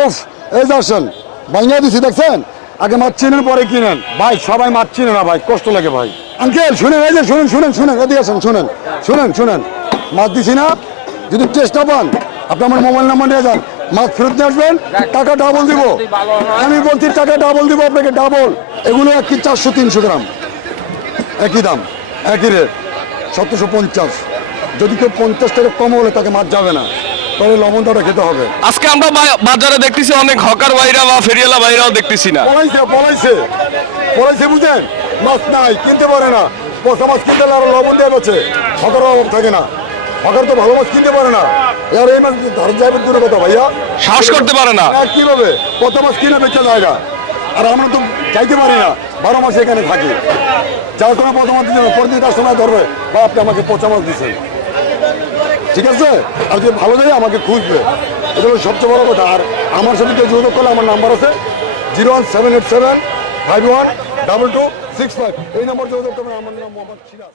ওফ এই আসেন ভাইয়া দিছি, দেখছেন? আগে মাছ চিনেন, পরে কিনেন। ভাই, সবাই মাছ চিনে না, ভাই, কষ্ট লাগে, ভাই। আঙ্কেল, শুনেন, এই যে শুনেন শুনেন শুনেন, এদিকে আসেন, শুনেন শুনেন শুনেন। মাছ দিছি না, যদি না পান, আপনি আমার মোবাইল নাম্বার নিয়ে যান। মাছ ফেরত নিয়ে আসবেন, টাকা ডাবল দিব। আমি বলছি, টাকা ডাবল দিব আপনাকে ডাবল এগুলো এক কি চারশো, তিনশো গ্রাম। একই দাম, একই রেট সতেরোশো পঞ্চাশ। যদি কেউ পঞ্চাশ টাকা কম হলে তাকে মাছ যাবে না। তাহলে লবণটা খেতে হবে। আজকে আমরা বাজারে দেখতেছি অনেক হকার ভাইরা বা ফেরিয়ালা ভাইরাও দেখতেছি না। পলাইছে পলাইছে। পলাইছে বুঝেন মাছ নাই কিনতে পারে না। পচা মাছ কিনতে আরও লবণ দিয়ে বেছে হকার অভাব থাকে না। হকার তো ভালো মাছ কিনতে পারে না। আর এই মাছ ধারে যাবে দূরে কথা ভাইয়া। শ্বাস করতে পারে না। আর কীভাবে? কত মাছ কিনে বেচা না। আর আমরা তো যাইতে পারি না। বারো মাস এখানে থাকি। যার কোনো পচা মাছ দিতে হবে প্রতিদিন কাস্টমার ধরবে। বা আপনি আমাকে পচা মাছ দিচ্ছেন ঠিক আছে? আর যদি ভালো যায় আমাকে খুঁজবে। এটা সবচেয়ে বড় কথা। আর আমার সাথে কেউ যোগাযোগ করলে আমার নাম্বার আছে zero one seven eight seven five one double two six five. এই নাম্বার যোগাযোগ করবেন। আমার নাম মোহাম্মদ সিরাজ।